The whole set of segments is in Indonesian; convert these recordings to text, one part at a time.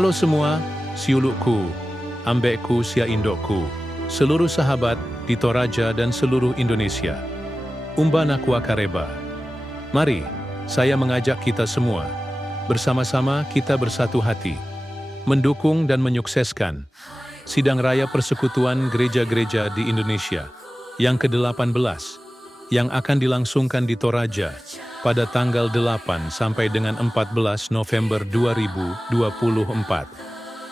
Halo semua, siulukku, ambekku, sia indokku, seluruh sahabat di Toraja dan seluruh Indonesia. Umbana Kareba. Mari, saya mengajak kita semua, bersama-sama kita bersatu hati, mendukung dan menyukseskan Sidang Raya Persekutuan Gereja-Gereja di Indonesia yang ke-18 yang akan dilangsungkan di Toraja pada tanggal 8 sampai dengan 14 November 2024.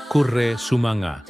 Kurre Sumanga.